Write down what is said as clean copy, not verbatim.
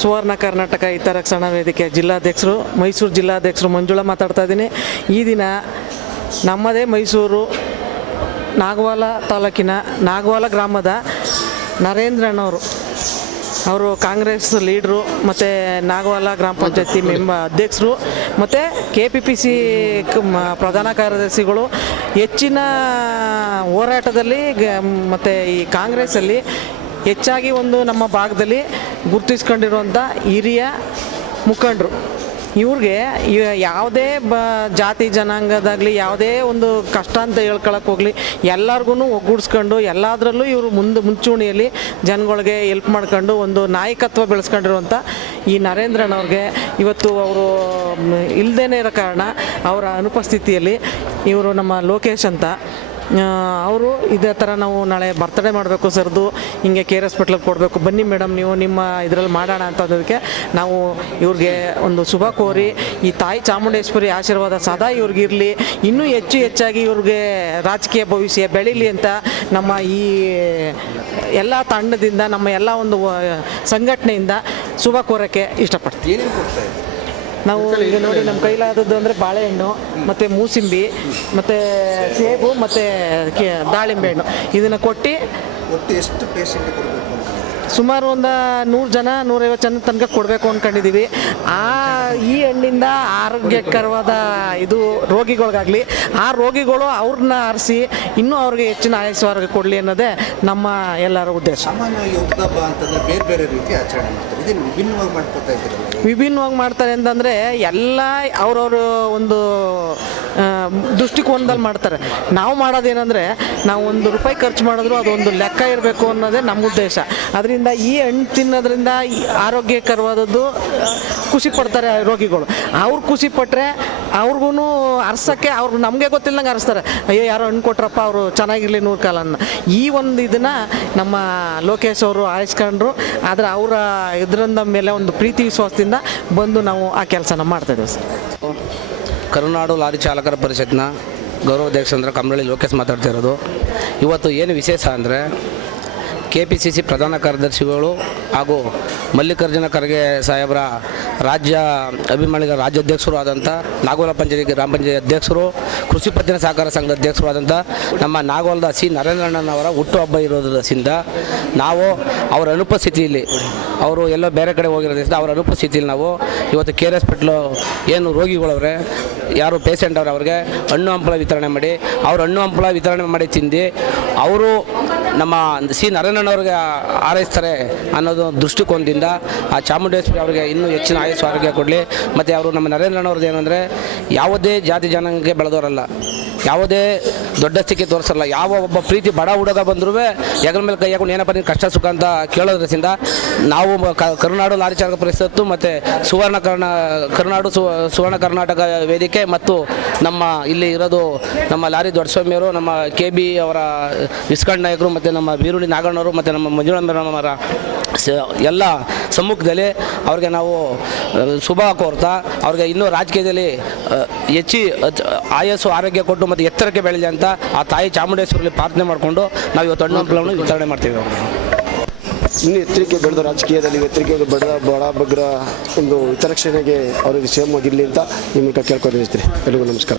ಸುವರ್ಣ ಕರ್ನಾಟಕ ಹಿತರಕ್ಷಣಾ ವೇದಿಕೆ ಜಿಲ್ಲಾಧ್ಯಕ್ಷರು, ಮೈಸೂರು ಜಿಲ್ಲಾಧ್ಯಕ್ಷರು ಮಂಜುಳಾ ಮಾತಾಡ್ತಾ ಇದ್ದೀನಿ. ಈ ದಿನ ನಮ್ಮದೇ ಮೈಸೂರು ನಾಗವಾಲ ತಾಲೂಕಿನ ನಾಗವಾಲ ಗ್ರಾಮದ ನರೇಂದ್ರಣ್ಣವರು, ಅವರು ಕಾಂಗ್ರೆಸ್ ಲೀಡ್ರು ಮತ್ತು ನಾಗವಾಲ ಗ್ರಾಮ ಪಂಚಾಯತಿ ಅಧ್ಯಕ್ಷರು ಮತ್ತು KPPC ಪ್ರಧಾನ ಕಾರ್ಯದರ್ಶಿಗಳು. ಹೆಚ್ಚಿನ ಹೋರಾಟದಲ್ಲಿ ಮತ್ತು ಈ ಕಾಂಗ್ರೆಸ್ಸಲ್ಲಿ ಹೆಚ್ಚಾಗಿ ಒಂದು ನಮ್ಮ ಭಾಗದಲ್ಲಿ ಗುರುತಿಸ್ಕೊಂಡಿರುವಂಥ ಹಿರಿಯ ಮುಖಂಡರು. ಇವ್ರಿಗೆ ಯಾವುದೇ ಜಾತಿ ಜನಾಂಗದಾಗಲಿ ಯಾವುದೇ ಒಂದು ಕಷ್ಟ ಅಂತ ಹೇಳ್ಕೊಳಕ್ಕೆ ಹೋಗಲಿ ಎಲ್ಲರಿಗೂ ಒಗ್ಗೂಡಿಸ್ಕೊಂಡು ಎಲ್ಲದರಲ್ಲೂ ಇವರು ಮುಂಚೂಣಿಯಲ್ಲಿ ಜನಗಳಿಗೆ ಹೆಲ್ಪ್ ಮಾಡ್ಕೊಂಡು ಒಂದು ನಾಯಕತ್ವ ಬೆಳೆಸ್ಕೊಂಡಿರುವಂಥ ಈ ನರೇಂದ್ರನವ್ರಿಗೆ ಇವತ್ತು ಅವರು ಇಲ್ಲದೇ ಇರೋ ಕಾರಣ ಅವರ ಅನುಪಸ್ಥಿತಿಯಲ್ಲಿ ಇವರು ನಮ್ಮ ಲೋಕೇಶ್ ಅಂತ ಅವರು ಇದೇ ಥರ ನಾವು ನಾಳೆ ಬರ್ತಡೇ ಮಾಡಬೇಕು ಸರ್ದು, ಹಿಂಗೆ KR ಹಾಸ್ಪಿಟ್ಲಿಗೆ ಕೊಡಬೇಕು, ಬನ್ನಿ ಮೇಡಮ್ ನೀವು ನಿಮ್ಮ ಇದರಲ್ಲಿ ಮಾಡೋಣ ಅಂತಂದೋದಕ್ಕೆ ನಾವು ಇವ್ರಿಗೆ ಒಂದು ಶುಭ ಕೋರಿ ಈ ತಾಯಿ ಚಾಮುಂಡೇಶ್ವರಿ ಆಶೀರ್ವಾದ ಸದಾ ಇವ್ರಿಗಿರಲಿ, ಇನ್ನೂ ಹೆಚ್ಚಾಗಿ ಇವ್ರಿಗೆ ರಾಜಕೀಯ ಭವಿಷ್ಯ ಬೆಳೀಲಿ ಅಂತ ನಮ್ಮ ಈ ಎಲ್ಲ ತಂಡದಿಂದ ನಮ್ಮ ಎಲ್ಲ ಒಂದು ಸಂಘಟನೆಯಿಂದ ಶುಭ ಕೋರೋಕ್ಕೆ ಇಷ್ಟಪಡ್ತೀವಿ. ನಾವು ಈಗ ನೋಡಿ ನಮ್ಮ ಕೈಲಾದದ್ದು ಅಂದರೆ ಬಾಳೆಹಣ್ಣು ಮತ್ತು ಮೂಸಂಬಿ ಮತ್ತು ಸೇಬು ಮತ್ತು ದಾಳಿಂಬೆ ಹಣ್ಣು ಇದನ್ನು ಕೊಟ್ಟು ಎಷ್ಟು ಪೇಷಂಟ್ ಕೊಡಬೇಕು? ಸುಮಾರು ಒಂದು 100 ಜನ 150 ಜನ ತನಕ ಕೊಡಬೇಕು ಅಂದ್ಕೊಂಡಿದ್ದೀವಿ. ಈ ಹಣ್ಣಿಂದ ಆರೋಗ್ಯಕರವಾದ ಇದು ರೋಗಿಗಳಿಗಾಗಲಿ ಆ ರೋಗಿಗಳು ಅವ್ರನ್ನ ಆರಿಸಿ ಇನ್ನೂ ಅವ್ರಿಗೆ ಹೆಚ್ಚಿನ ಆಯಸ್ಸು ಕೊಡಲಿ ಅನ್ನೋದೇ ನಮ್ಮ ಎಲ್ಲರ ಉದ್ದೇಶ. ಸಾಮಾನ್ಯವಾಗಿ ಹುಟ್ಟುಹಬ್ಬ ಅಂತಂದರೆ ಬೇರೆ ಬೇರೆ ರೀತಿ ಆಚರಣೆ ಮಾಡ್ತಾರೆ, ಇದನ್ನು ವಿಭಿನ್ನವಾಗಿ ಮಾಡ್ಕೊತಾ ಇದ್ದೀರಲ್ಲ? ವಿಭಿನ್ನವಾಗಿ ಮಾಡ್ತಾರೆ ಅಂತಂದರೆ ಎಲ್ಲ ಅವ್ರವರು ಒಂದು ದೃಷ್ಟಿಕೋನದಲ್ಲಿ ಮಾಡ್ತಾರೆ. ನಾವು ಮಾಡೋದೇನೆಂದರೆ ನಾವು ₹1 ಖರ್ಚು ಮಾಡಿದ್ರು ಅದೊಂದು ಲೆಕ್ಕ ಇರಬೇಕು ಅನ್ನೋದೇ ನಮ್ಮ ಉದ್ದೇಶ. ಅದರಿಂದ ಈ ಹಣ್ಣು ತಿನ್ನೋದ್ರಿಂದ ಆರೋಗ್ಯಕರವಾದದ್ದು ಖುಷಿ ಪಡ್ತಾರೆ ರೋಗಿಗಳು. ಅವ್ರು ಖುಷಿ ಪಟ್ಟರೆ ಅವ್ರಿಗೂ ಅರ್ಸೋಕ್ಕೆ ಅವ್ರು ನಮಗೆ ಗೊತ್ತಿಲ್ಲದಂಗೆ ಅರಿಸ್ತಾರೆ, ಅಯ್ಯೋ ಯಾರೋ ಹಣ್ಣು ಕೊಟ್ರಪ್ಪ ಅವರು ಚೆನ್ನಾಗಿರಲಿ 100 ಕಾಲ ಅನ್ನ. ಈ ಒಂದು ಇದನ್ನು ನಮ್ಮ ಲೋಕೇಶ್ ಅವರು ಆರಿಸ್ಕೊಂಡ್ರು. ಆದರೆ ಅವರ ಇದರಿಂದ ಮೇಲೆ ಒಂದು ಪ್ರೀತಿ ವಿಶ್ವಾಸದಿಂದ ಬಂದು ನಾವು ಆ ಕೆಲಸನ ಮಾಡ್ತಾಯಿದ್ದೇವೆ ಸರ್. ಕರುನಾಡು ಲಾರಿ ಚಾಲಕರ ಪರಿಷತ್ನ ಗೌರವಾಧ್ಯಕ್ಷ ಅಂದ್ರೆ ಕಮರಳ್ಳಿ ಲೋಕೇಶ್ ಮಾತಾಡ್ತಾ ಇರೋದು. ಇವತ್ತು ಏನು ವಿಶೇಷ ಅಂದರೆ KPCC ಪ್ರಧಾನ ಕಾರ್ಯದರ್ಶಿಗಳು ಹಾಗೂ ಮಲ್ಲಿಕಾರ್ಜುನ ಖರ್ಗೆ ಸಾಹೇಬರ ರಾಜ್ಯ ಅಭಿಮಾನಿಗಳ ರಾಜ್ಯಾಧ್ಯಕ್ಷರು ಆದಂಥ ನಾಗವಾಲ ಪಂಚಾಯತಿ ಗ್ರಾಮ ಪಂಚಾಯತಿ ಅಧ್ಯಕ್ಷರು, ಕೃಷಿ ಪತ್ತಿನ ಸಹಕಾರ ಸಂಘದ ಅಧ್ಯಕ್ಷರು ಆದಂಥ ನಮ್ಮ ನಾಗವಾಲದ ನರೇಂದ್ರಣ್ಣನವರ ಹುಟ್ಟುಹಬ್ಬ ಇರೋದ್ರಿಂದ ನಾವು ಅವರ ಅನುಪಸ್ಥಿತಿಯಲ್ಲಿ, ಅವರು ಎಲ್ಲೋ ಬೇರೆ ಕಡೆ ಹೋಗಿರೋದ್ರಿಂದ ಅವರ ಅನುಪಸ್ಥಿತಿಯಲ್ಲಿ ನಾವು ಇವತ್ತು KR ಹಾಸ್ಪಿಟ್ಲು ಏನು ರೋಗಿಗಳವ್ರೆ, ಯಾರು ಪೇಷಂಟ್ ಅವ್ರಿಗೆ ಹಣ್ಣು ಹಂಪಲ ವಿತರಣೆ ಮಾಡಿ ಅವ್ರು ಹಣ್ಣು ಹಂಪಲ ವಿತರಣೆ ಮಾಡಿ ತಿಂದು ಅವರು ನಮ್ಮ ನರೇಂದ್ರಣ್ಣವ್ರಿಗೆ ಹಾರೈಸ್ತಾರೆ ಅನ್ನೋದು ದೃಷ್ಟಿಕೋನದಿಂದ ಆ ಚಾಮುಂಡೇಶ್ವರಿ ಅವರಿಗೆ ಇನ್ನೂ ಹೆಚ್ಚಿನ ಆಯಸ್ಸು ಆರೋಗ್ಯ ಕೊಡಲಿ. ಮತ್ತು ಅವರು ನಮ್ಮ ನರೇಂದ್ರಣ್ಣವ್ರದ್ದು ಏನಂದರೆ ಯಾವುದೇ ಜಾತಿ ಜನಾಂಗಕ್ಕೆ ಬೆಳೆದವರಲ್ಲ, ಯಾವುದೇ ದೊಡ್ಡ ಸ್ಥಿತಿ ತೋರಿಸಲ್ಲ. ಯಾವ ಒಬ್ಬ ಪ್ರೀತಿ ಬಡ ಹುಡುಗ ಬಂದರೂ ಹೆಗಲ ಮೇಲೆ ಕೈ ಹಾಕೊಂಡು ಏನಪ್ಪ ನೀನು ಕಷ್ಟ ಸುಖ ಅಂತ ಕೇಳೋದ್ರಿಂದ ನಾವು ಕರುನಾಡು ಲಾರಿ ಚಾಲಕ ಪರಿಷತ್ತು ಮತ್ತು ಕರುನಾಡು ಸುವರ್ಣ ಕರ್ನಾಟಕ ವೇದಿಕೆ ಮತ್ತು ನಮ್ಮ ಇಲ್ಲಿ ಇರೋದು ನಮ್ಮ ಲಾರಿ ದೊಡ್ಡಸ್ವಾಮಿಯವರು, ನಮ್ಮ KB ಅವರ ವಿಸ್ಕಂಡ್ ನಾಯಕರು ಮತ್ತು ನಮ್ಮ ಬೀರುಳಿ ನಾಗಣ್ಣವರು ಮತ್ತು ನಮ್ಮ ಮಂಜುಳಾ ಮೇಡಮರ ಎಲ್ಲ ಸಮ್ಮುಖದಲ್ಲಿ ಅವ್ರಿಗೆ ನಾವು ಶುಭ ಕೋರ್ತಾ ಅವ್ರಿಗೆ ಇನ್ನೂ ರಾಜಕೀಯದಲ್ಲಿ ಆಯಸ್ಸು ಆರೋಗ್ಯ ಕೊಟ್ಟು ಮತ್ತು ಎತ್ತರಕ್ಕೆ ಬೆಳೆಯಲಿ ಅಂತ ಆ ತಾಯಿ ಚಾಮುಂಡೇಶ್ವರಲ್ಲಿ ಪ್ರಾರ್ಥನೆ ಮಾಡಿಕೊಂಡು ನಾವು ಇವತ್ತು ಹಣ್ಣು ಹಂಪಲವನ್ನು ವಿತರಣೆ ಮಾಡ್ತೀವಿ. ಇನ್ನು ಎತ್ತರಿಕೆ ಬೆಳೆದ ರಾಜಕೀಯದಲ್ಲಿ ಎತ್ತರಿಕೆ ಬಡ ಬಗ್ರ ಒಂದು ಹಿತರಕ್ಷಣೆಗೆ ಅವರಿಗೆ ಕ್ಷೇಮವಾಗಿರಲಿ ಅಂತ ನಿಮ್ಮ ಮೂಲಕ ಕೇಳ್ಕೊಂಡಿರ್ತೀನಿ. ಎಲ್ಲರಿಗೂ ನಮಸ್ಕಾರ.